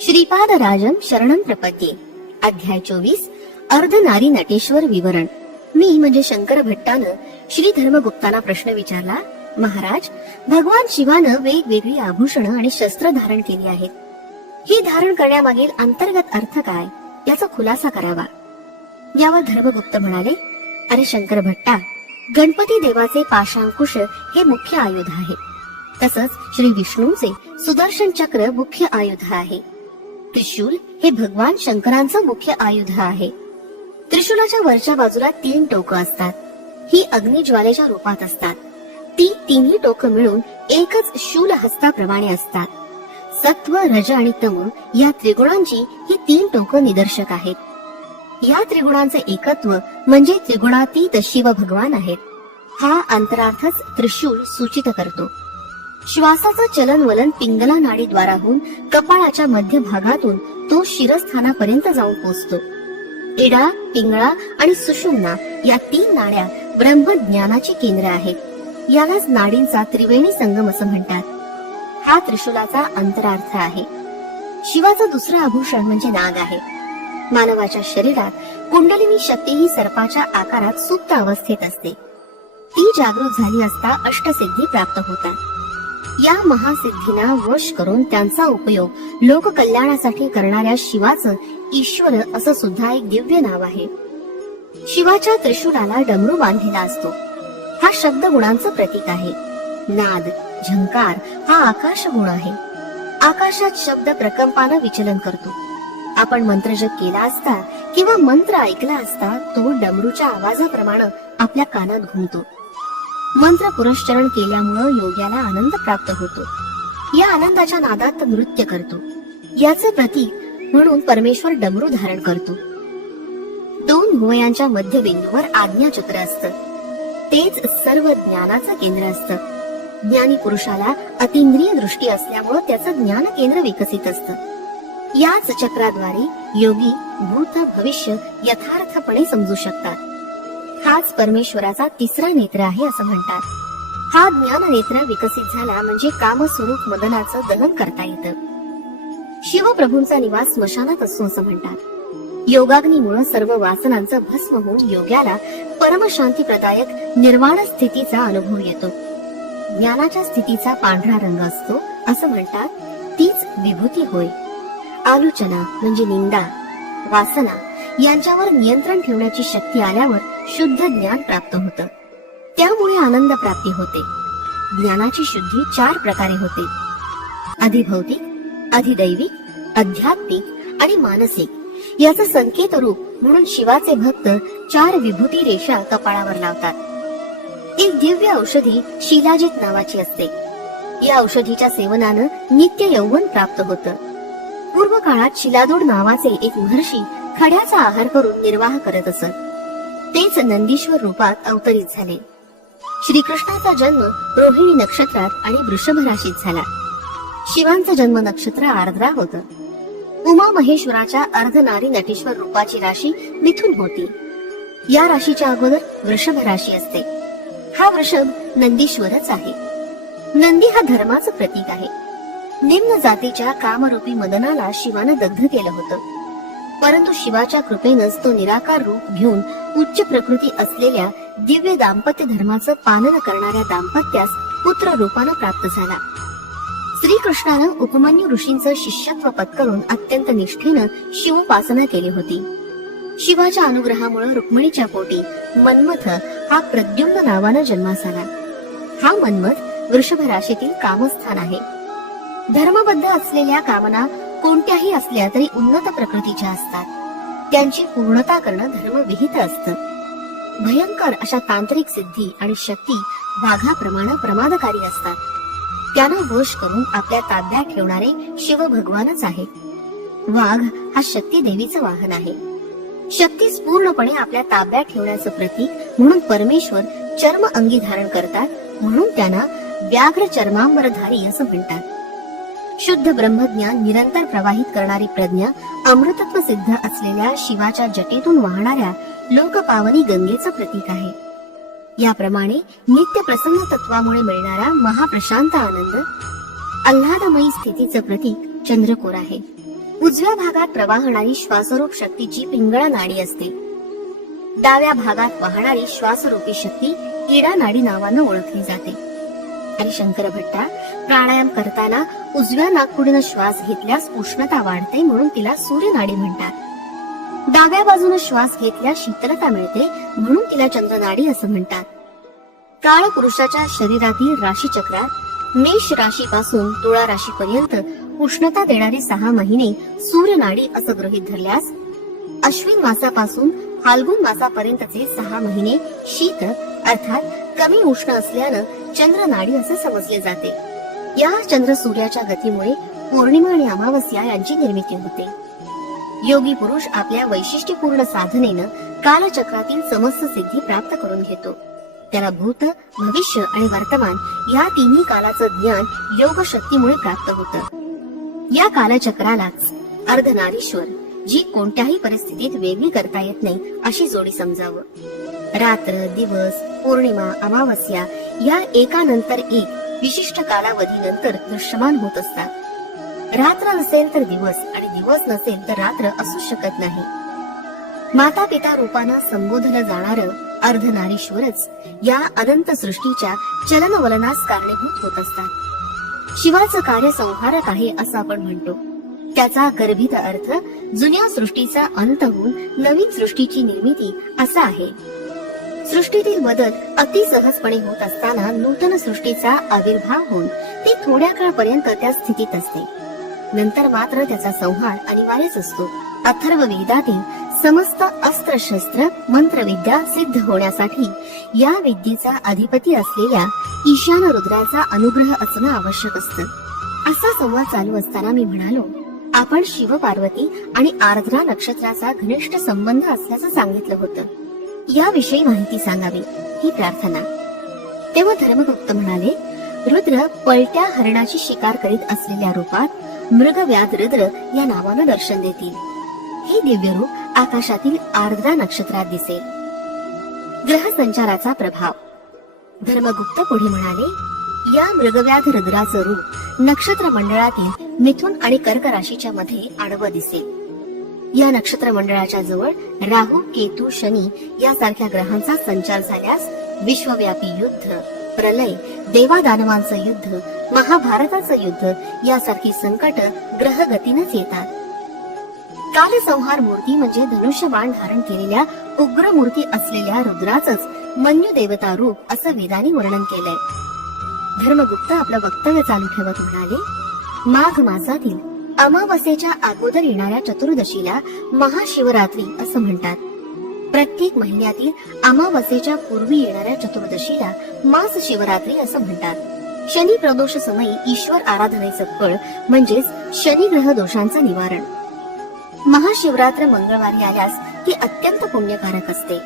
श्रीपाद राजम शरणं प्रपद्ये. अध्याय 24. अर्धनारी नटेश्वर विवरण. मी म्हणजे शंकर भट्टानं श्री धर्मगुप्तांना प्रश्न विचारला. महाराज, भगवान शिवानं वेगवेगळी आभूषणं आणि शस्त्र धारण केली आहेत. ही धारण करण्यामागील अंतर्गत अर्थ काय याचा खुलासा करावा. यावर धर्मगुप्त म्हणाले, अरे शंकर भट्टा, गणपती देवाचे पाशांकुश हे मुख्य आयुध आहे. तसंच श्री विष्णूचे सुदर्शन चक्र मुख्य आयुध आहे. त्रिशूल हे भगवान शंकरांचं मुख्य आयुध आहे. त्रिशूलाच्या वरच्या बाजूला 3 टोकं असतात. ही अग्निज्वालेच्या रूपात असतात. ती तिन्ही टोकं मिळून एकच शूल हस्ताप्रमाणे असतात. सत्व, रज आणि तम या त्रिगुणांची ही 3 टोकं निदर्शक आहेत. या त्रिगुणांचे एकत्व म्हणजे त्रिगुणातीत शिव भगवान आहेत. हा अंतरार्थच त्रिशूल सूचित करतो. श्वासाचं चलन वलन पिंगला नाडीद्वाराहून कपाळाच्या मध्य भागातून तो शिरस्थानापर्यंत जाऊन पोहोचतो. इडा, पिंगळा आणि सुषुम्ना या 3 नाड्या ब्रह्मज्ञानाची केंद्र आहेत. यालाच नाडींचा त्रिवेणी संगम असं म्हणतात. हा त्रिशूलाचा अंतरार्थ आहे. शिवाचं दुसरं आभूषण म्हणजे नाग आहे. मानवाच्या शरीरात कुंडलिनी शक्ती ही सर्पाच्या आकारात सुप्त अवस्थेत असते. ती जागृत झाली असता अष्टसिद्धी प्राप्त होतात. या महासिद्धींना वश करून त्यांचा उपयोग लोककल्याणासाठी करणाऱ्या शिवाचं ईश्वर असं सुद्धा एक दिव्य नाव आहे. शिवाच्या त्रिशूलाला डमरू बांधलेला असतो. हा शब्द गुणांचं प्रतीक आहे. नाद, झंकार हा आकाश गुण आहे. आकाशात शब्द प्रकंपानं विचलन करतो. आपण मंत्र जप केला असता किंवा मंत्र ऐकला असता तो डमरूच्या आवाजाप्रमाणे आपल्या कानात घुमतो. मंत्र पुरस्चरण केल्यामुळे योग्याला आनंद प्राप्त होतो. या आनंदाच्या नादात नृत्य करतो. याचे प्रतीक म्हणून परमेश्वर डमरू धारण करतो. 2 भुवयांच्या मध्यबिंदूवर आज्ञाचक्र असतं. तेच सर्व ज्ञानाचं केंद्र असतं. ज्ञानी पुरुषाला अतिंद्रिय दृष्टी असल्यामुळे त्याचं ज्ञान केंद्र विकसित असतं. याच चक्राद्वारे योगी भूत भविष्य यथार्थपणे समजू शकतात. हाच परमेश्वराचा 3रा नेत्र आहे असं म्हणतात. हा ज्ञान नेत्र विकसित झाला म्हणजे कामस्वरूप मदनाचं दहन करता येतं. शिवप्रभूंचा निवास स्मशानात असतो असं म्हणतात. योगाग्नीमुळे सर्व वासनांचं भस्म होऊन योग्याला परमशांती प्रदायक निर्वाण स्थितीचा अनुभव येतो. ज्ञानाच्या स्थितीचा पांढरा रंग असतो असं म्हणतात. तीच विभूती होय. आलोचना म्हणजे निंदा, वासना यांच्यावर नियंत्रण ठेवण्याची शक्ती आल्यावर शुद्ध ज्ञान प्राप्त होतं. त्यामुळे आनंद प्राप्ती होते. ज्ञानाची शुद्धी 4 प्रकारे होते. अधिभौतिक, अधिदैविक, आध्यात्मिक आणि मानसिक याचं संकेत रूप म्हणून शिवाचे भक्त 4 विभूती रेषा कपाळावर लावतात. एक दिव्य औषधी शिलाजित नावाची असते. या औषधीच्या सेवनानं नित्य यौवन प्राप्त होतं. पूर्व काळात शिलादूड नावाचे एक महर्षी खड्याचा आहार करून निर्वाह करत असत. तेच नंदीश्वर रूपात अवतरित झाले. श्रीकृष्णाचा जन्म रोहिणी नक्षत्रात आणि वृषभ राशीत झाला. शिवांचं जन्म नक्षत्र आर्द्रा होतं. उमा महेश्वराच्या अर्धनारी नटेश्वर रूपाची राशी मिथुन होती. या राशीच्या अगोदर वृषभ राशी असते. हा वृषभ नंदीश्वरच आहे. नंदी हा धर्माचं प्रतीक आहे. निम्न जातीच्या कामरूपी मदनाला शिवानं दग्ध केलं होतं. परंतु शिवाच्या कृपेनंच तो निराकार रूप घेऊन उच्च प्रकृती असलेल्या दिव्य दाम्पत्य धर्माचं पालन करणाऱ्या दाम्पत्यास पुत्र रूपानं प्राप्त झाला. श्रीकृष्णानं उपमन्यू ऋषींचं शिष्यत्व पत्करून अत्यंत निष्ठेनं शिवोपासना केली होती. शिवाच्या अनुग्रहामुळे रुक्मिणीच्या पोटी मन्मथ हा प्रद्युम्न नावानं जन्मास आला. हा मन्मथ वृषभ राशीतील कामस्थान आहे. धर्मबद्ध असलेल्या कामना कोणत्याही असल्या तरी उन्नत प्रकृतीच्या असतात. त्यांची पूर्णता करणं धर्मविहित असतं. भयंकर अशा तांत्रिक सिद्धी आणि शक्ती वाघाप्रमाणे प्रमादकारी असतात. त्यांना वश करून आपल्या ताब्यात ठेवणारे शिव भगवानच आहेत. वाघ हा शक्ती देवीचं वाहन आहे. शक्तीस पूर्णपणे आपल्या ताब्यात ठेवण्याचं प्रतीक म्हणून परमेश्वर चर्म अंगी धारण करतात. म्हणून त्यांना व्याघ्र चर्मांबरधारी असं म्हणतात. शुद्ध ब्रह्मज्ञान निरंतर प्रवाहित करणारी प्रज्ञा अमृतत्व सिद्ध असलेल्या शिवाच्या जटेतून वाहणाऱ्या लोकपावनी गंगेचं प्रतीक आहे. याप्रमाणे नित्य प्रसन्न तत्वामुळे मिळणारा महाप्रशांत आनंद, आल्हादमयी स्थितीचं प्रतीक चंद्रकोर आहे. उजव्या भागात प्रवाहणारी श्वासरूप शक्तीची पिंगळा नाडी असते. डाव्या भागात वाहणारी श्वासरूपी शक्ती इडा नाडी नावानं ओळखली जाते. आणि शंकर भट्टा प्राणायाम करताना उजव्या नाकपुडीनं श्वास घेतल्यास उष्णता वाढते म्हणून तिला सूर्य नाडी म्हणतात. डाव्या बाजूने श्वास घेतल्यास शीतलता मिळते म्हणून तिला चंद्रनाडी असं म्हणतात. काळ पुरुषाच्या शरीरातील राशीचक्रात मेष राशीपासून तुळा राशीपर्यंत उष्णता देणारे 6 महिने सूर्य नाडी असं गृहीत धरल्यास अश्विन मासापासून फाल्गुन मासापर्यंतचे 6 महिने शीत अर्थात कमी उष्ण असल्यानं चंद्र नाडी असे समजले जाते. या चंद्र सूर्याच्या गतीमुळे पौर्णिमा आणि अमावस्या यांची निर्मिती होते. योगी पुरुष आपल्या वैशिष्ट्यपूर्ण साधनेनं कालचक्रातील समस्त सिद्धी प्राप्त करून घेतो. त्याला भूत, भविष्य आणि वर्तमान या तिन्ही कालाचं ज्ञान योग शक्तीमुळे प्राप्त होतं. या कालचक्रालाच अर्धनारीश्वर, जी कोणत्याही परिस्थितीत वेगळी करता येत नाही अशी जोडी समजावं. रात्र, दिवस, पौर्णिमा, अमावस्या या एकानंतर एक विशिष्ट कालावधीनंतर दृश्यमान होत असतात. रात्र नसेल तर दिवस आणि दिवस नसेल तर रात्र असू शकत नाही. माता पिता रूपानं संबोधलं जाणारं अर्धनारीश्वरच या अनंत सृष्टीच्या चलनवलनास कारणीभूत होत असतात. शिवाचं कार्य संहारक आहे असं आपण म्हणतो. त्याचा गर्भित अर्थ जुन्या सृष्टीचा अंत होऊन नवीन सृष्टीची निर्मिती असा आहे. सृष्टीतील बदल अति सहजपणे होत असताना नूतन सृष्टीचा आविर्भाव होऊन ती थोड्या काळपर्यंत त्या स्थितीत असते. नंतर मात्र त्याचा संहार अनिवार्यच असतो. अथर्व वेदातील समस्त अस्त्र शस्त्र मंत्रविद्या सिद्ध होण्यासाठी या विद्येचा अधिपती असलेल्या ईशान रुद्राचा अनुग्रह असणं आवश्यक असतं. असा संवाद चालू असताना मी म्हणालो, आपण शिव पार्वती आणि आर्द्रा नक्षत्राचा घनिष्ठ संबंध असल्याचं सांगितलं होतं. याविषयी माहिती सांगावी ही प्रार्थना. तेव्हा धर्मगुप्त म्हणाले, रुद्र पलट्या हरणाची शिकार करीत असलेल्या रूपात मृगव्याध रुद्र या नावानं दर्शन देतील. हे दिव्य रूप आकाशातील आर्द्रा नक्षत्रात दिसेल. ग्रह संचाराचा प्रभाव. धर्मगुप्त पुढे म्हणाले, या मृगव्याध रुद्राचं रूप नक्षत्र मंडळातील मिथुन आणि कर्क राशीच्या मध्ये आडवं दिसेल. या नक्षत्र मंडळाच्या जवळ राहू, केतू, शनी यासारख्या ग्रहांचा संचार झाल्यास विश्वव्यापी युद्ध, प्रलय, देवादानवांचं युद्ध, महाभारताचं युद्ध यासारखी संकट ग्रहगतीनच येतात. कालसंहार मूर्ती म्हणजे धनुष्यबाण धारण केलेल्या उग्र मूर्ती असलेल्या रुद्राचंच मन्यू देवता रूप असं वेदांनी वर्णन केलंय. धर्मगुप्त आपलं वक्तव्य चालू ठेवत म्हणाले, माघ मासातील अमावस्येच्या अगोदर येणाऱ्या चतुर्दशीला महाशिवरात्री असं म्हणतात. प्रत्येक महिन्यातील अमावस्येच्या पूर्वी येणाऱ्या चतुर्दशीला मास शिवरात्री असं म्हणतात. शनी प्रदोष समयी ईश्वर आराधनेचं फळ म्हणजेच शनी ग्रह दोषांचं निवारण. महाशिवरात्र मंगळवारी आल्यास ती अत्यंत पुण्यकारक असते.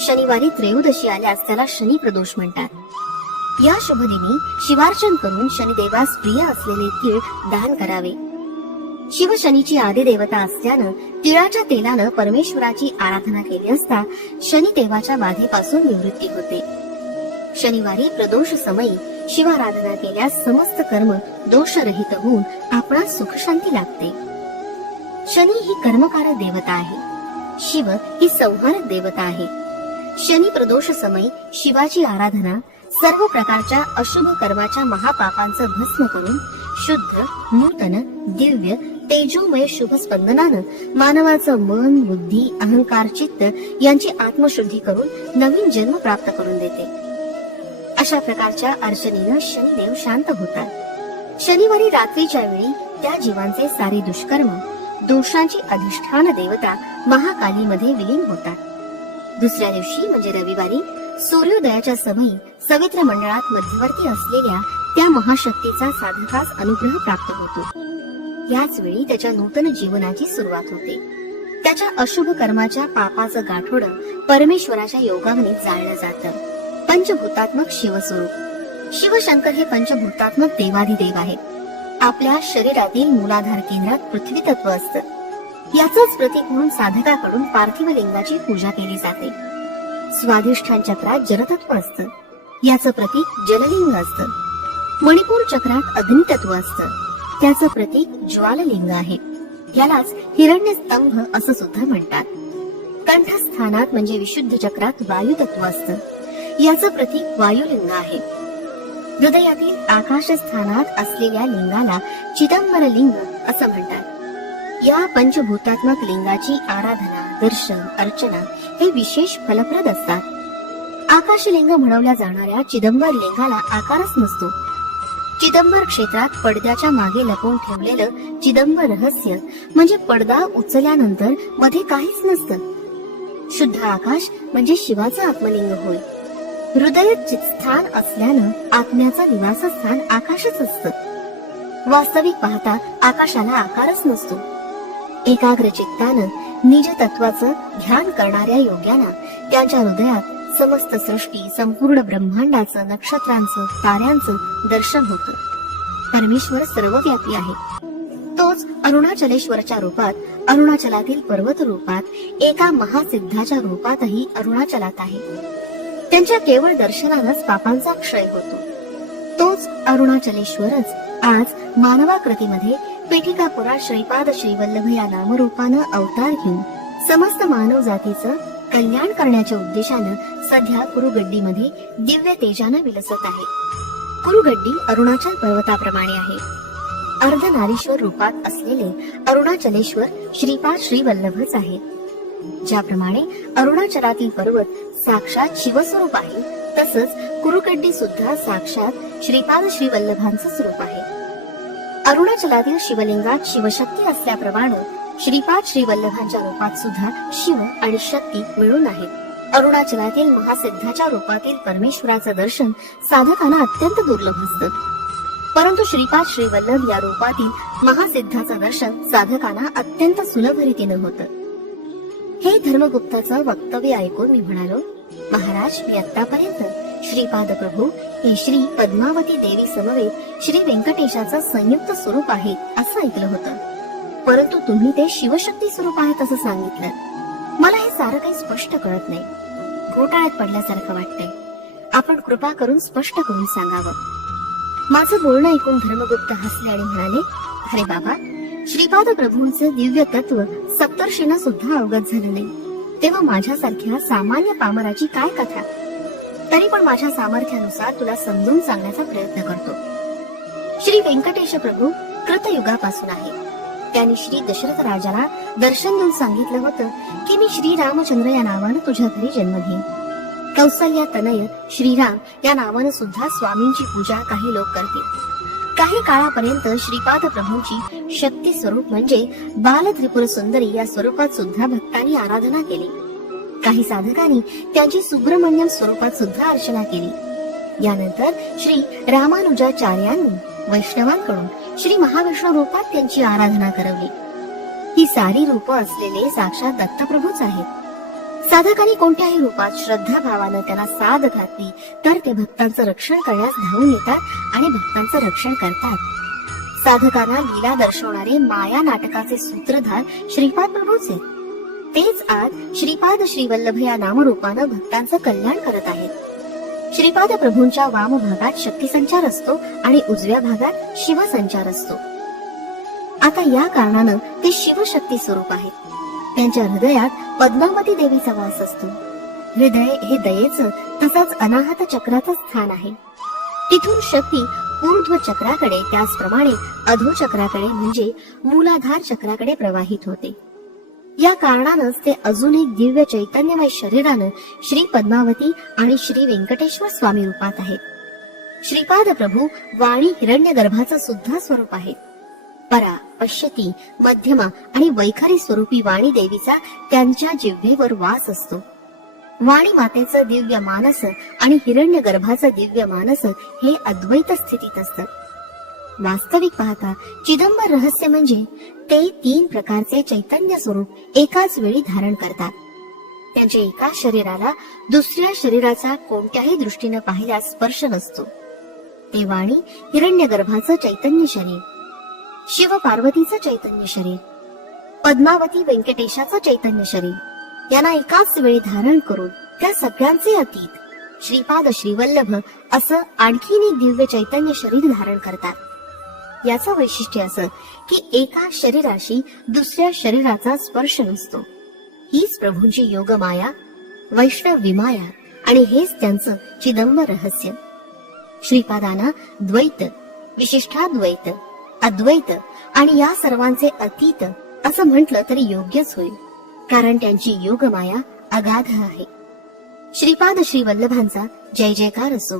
शनिवारी त्रयोदशी आल्यास त्याला शनी प्रदोष म्हणतात. या शुभदिनी शिवार्चन करून शनिदेवास प्रिय असलेले तीळ दान करावे. शिव शनीची आदी देवता असल्यानं तिळाच्या तेलानं परमेश्वराची आराधना केली असता शनिदेवाच्या बाधेपासून निवृत्ती होते. शनिवारी प्रदोष समयी शिवाराधना केल्यास समस्त कर्म दोषरहित होऊन आपणास सुख शांती लागते. शनी ही कर्मकारक देवता आहे. शिव ही संहारक देवता आहे. शनी प्रदोष समयी शिवाची आराधना सर्व प्रकारच्या अशुभ कर्माच्या महापापांचं भस्म करून शुद्ध, नूतन, दिव्य, तेजोमय शुभ स्पंदनानं मानवाचं मन, बुद्धी, अहंकार, चित्त यांची आत्मशुद्धी करून नवीन जन्म प्राप्त करून देते. अशा प्रकारच्या अर्चनेनं शनिदेव शांत होतात. शनिवारी रात्रीच्या वेळी त्या जीवांचे सारे दुष्कर्म, दोषांची अधिष्ठान देवता महाकालीमध्ये विलीन होतात. दुसऱ्या दिवशी म्हणजे रविवारी सूर्योदयाच्या समयी सवित्र मंडळात मध्यवर्ती असलेल्या त्या महाशक्तीचा साधकास अनुग्रह प्राप्त होतो. याच वेळी त्याच्या नूतन जीवनाची सुरुवात होते. त्याच्या अशुभ कर्माच्या पापाचं गाठोडं परमेश्वराच्या योगावनी जाळलं जातं. पंचभूतात्मक शिवस्वरूप. शिवशंकर हे पंचभूतात्मक देवाधिदेव आहेत. आपल्या शरीरातील मूलाधार केंद्रात पृथ्वी तत्व असतं. याचंच प्रतीक म्हणून साधकाकडून पार्थिव लिंगाची पूजा केली जाते. स्वाधिष्ठान चक्रात जलतत्व असतं. याचं प्रतीक जललिंग असतं. मणिपूर चक्रात अग्नितत्व असतं. त्याचं प्रतीक ज्वाललिंग आहे. यालाच हिरण्यस्तंभ असं सुद्धा म्हणतात. कंठस्थानात म्हणजे विशुद्ध चक्रात वायू तत्व असतं. याचं प्रतीक वायुलिंग आहे. हृदयातील आकाश स्थानात असलेल्या लिंगाला चिदंबर लिंग असं म्हणतात. या पंचभूतात्मक लिंगाची आराधना, दर्शन, अर्चना हे विशेष फलप्रद असतात. आकाशलिंग म्हणवल्या जाणाऱ्या चिदंबर लिंगाला आकारच नसतो. चिदंबर क्षेत्रात पडद्याच्या मागे लपवून ठेवलेलं चिदंबर रहस्य म्हणजे पडदा उचलल्यानंतर मध्ये काहीच नसतं. शुद्ध आकाश म्हणजे शिवाचं आत्मलिंग होय. हृदय चित्स्थान असल्यानं आत्म्याचं निवासस्थान आकाशच असतं. वास्तविक पाहता आकाशाला आकारच नसतो. एकाग्र चित्तानं निज तत्वाचं ध्यान करणाऱ्या योग्यांना त्यांच्या हृदयात समस्त सृष्टी, संपूर्ण ब्रह्मांडाचं, नक्षत्रांचं, ताऱ्यांचं दर्शन होतं. परमेश्वर सर्वव्यापी आहे. तोच अरुणाचलेश्वरच्या रूपात, अरुणाचलातील पर्वत रूपात, एका महासिद्धाच्या रूपातही अरुणाचलात आहे. त्यांच्या केवळ दर्शनानंच पापांचा क्षय होतो. तोच अरुणाचलेश्वरच आज मानवाकृतीमध्ये पेठिकापुरात श्रीपाद श्रीवल्लभ या नामरूपानं अवतार घेऊन समस्त मानव जातीचं कल्याण करण्याच्या उद्देशानं सध्या कुरुगड्डीमध्ये दिव्य तेजानं विलसत आहे. कुरुगड्डी अरुणाचल पर्वताप्रमाणे आहे. अर्धनारीश्वर रूपात असलेले अरुणाचलेश्वर श्रीपाद श्रीवल्लभच आहे. ज्याप्रमाणे अरुणाचलातील पर्वत साक्षात शिवस्वरूप आहे, तसंच कुरुगड्डी सुद्धा साक्षात श्रीपाद श्रीवल्लभांचं स्वरूप आहे. अरुणाचलातील शिवलिंगात शिवशक्ती असल्याप्रमाणे श्रीपाद श्रीवल्लभांच्या रूपात सुद्धा शिव आणि शक्ती मिळून आहेत. अरुणाचलातील महासिद्धाच्या रूपातील परमेश्वराचं दर्शन साधकांना अत्यंत दुर्लभ असतं. परंतु श्रीपाद श्रीवल्लभ या रूपातील महासिद्धाचं दर्शन साधकांना अत्यंत सुलभ रीतीनं होतं. हे धर्मगुप्ताचं वक्तव्य ऐकून मी म्हणालो, महाराज, मी आतापर्यंत श्रीपाद प्रभू हे श्री पद्मावती देवी समवेत श्री व्यंकटेशाचं संयुक्त स्वरूप आहे असं ऐकलं होतं. परंतु तुम्ही ते शिवशक्ती स्वरूप आहेत असं सांगितलं. मला हे सारं काही स्पष्ट कळत नाही. घोटाळ्यात पडल्यासारखं वाटतंय. आपण कृपा करून स्पष्ट करून सांगावं. माझं बोलणं ऐकून धर्मगुप्त हसले आणि म्हणाले, अरे बाबा, श्रीपाद प्रभूंचं दिव्य तत्व सप्तर्षींना सुद्धा अवगत झालं नाही, तेव्हा माझ्यासारख्या सामान्य पामराची काय कथा. तरी पण माझ्या सामर्थ्यानुसार तुला समजून सांगण्याचा प्रयत्न करतो. श्री व्यंकटेश प्रभू कृतयुगापासून आहे. त्यांनी श्री दशरथ राजाला दर्शन देऊन सांगितलं होतं की मी श्री रामचंद्र या नावानं तुझ्या घरी जन्म घेईन. कौसल्या तनय श्रीराम या नावानं सुद्धा स्वामींची पूजा काही लोक करतील. काही काळापर्यंत श्रीपाद प्रभूंची शक्ती स्वरूप म्हणजे बाल त्रिपुर सुंदरी या स्वरूपात सुद्धा भक्तांनी आराधना केली. काही साधकांनी त्यांची सुब्रमण्यम स्वरूपात सुद्धा अर्चना केली. यानंतर श्री रामानुजाचार्यांनी वैष्णवांकडून श्री महाविष्णू रूपात त्यांची आराधना करवली. ही सारी रूपं असलेले साक्षात दत्तप्रभूच आहेत. साधकांनी कोणत्याही रूपात श्रद्धा भावानं त्यांना साथ घातली तर ते भक्तांचं रक्षण करण्यास धावून येतात आणि भक्तांचं रक्षण करतात. साधकांना लीला दर्शवणारे माया नाटकाचे सूत्रधार श्रीपाद प्रभूच आहेत. तेच आज श्रीपाद श्रीवल्लभ या नामरूपानं भक्तांचं कल्याण करत आहेत. श्रीपाद प्रभूंच्या वाम भागात शक्ती संचार असतो आणि उजव्या भागात शिवसंचार असतो. आता या कारणानं ते शिवशक्ती स्वरूप आहेत. त्यांच्या हृदयात पद्मावती देवीचा वास असतो. हृदय हे दयेचं तसंच अनाहत चक्राचं स्थान आहे. तिथून शक्ती ऊर्ध्व चक्राकडे, त्याचप्रमाणे अधो चक्राकडे म्हणजे मूलाधार चक्राकडे प्रवाहित होते. या कारणानंच ते अजून एक दिव्य चैतन्यमय शरीरानं श्री पद्मावती आणि श्री व्यंकटेश्वर स्वामी रूपात आहेत. श्रीपाद प्रभू वाणी हिरण्यगर्भाचं सुद्धा स्वरूप आहेत. परा, पश्यती, मध्यमा आणि वैखरी स्वरूपी वाणी देवीचा त्यांच्या जिव्हेवर वास असतो. वाणी मातेचं दिव्य मानस आणि हिरण्यगर्भाचं दिव्य मानस हे अद्वैत स्थितीत असतं. वास्तविक पाहता चिदंबर रहस्य म्हणजे ते 3 प्रकारचे चैतन्य स्वरूप एकाच वेळी धारण करतात. त्यांच्या एका शरीराला दुसऱ्या शरीराचा कोणत्याही दृष्टीनं पाहिल्यास स्पर्श नसतो. ते वाणी हिरण्यगर्भाचं चैतन्य शरीर, शिव पार्वतीचं चैतन्य शरीर, पद्मावती व्यंकटेशाचं चैतन्य शरीर यांना एकाच वेळी धारण करून त्या सगळ्यांचे अतीत श्रीपाद श्रीवल्लभ असं आणखीन एक दिव्य चैतन्य शरीर धारण करतात. याचं वैशिष्ट्य असं की एका शरीराशी दुसऱ्या शरीराचा स्पर्श नसतो. हीच प्रभूंची योगमाया, वैष्णव विमाया आणि हेच त्यांचं चिदंबर रहस्य. श्रीपादांना द्वैत, विशिष्टाद्वैत, अद्वैत आणि या सर्वांचे अतीत असं म्हटलं तरी योग्यच होईल, कारण त्यांची योगमाया अगाध आहे. श्रीपाद श्री वल्लभांचा जय जयकार असो.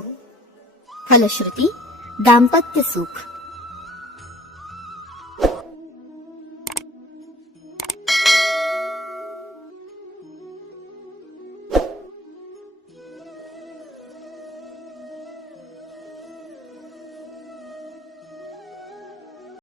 फलश्रुती दाम्पत्य सुख.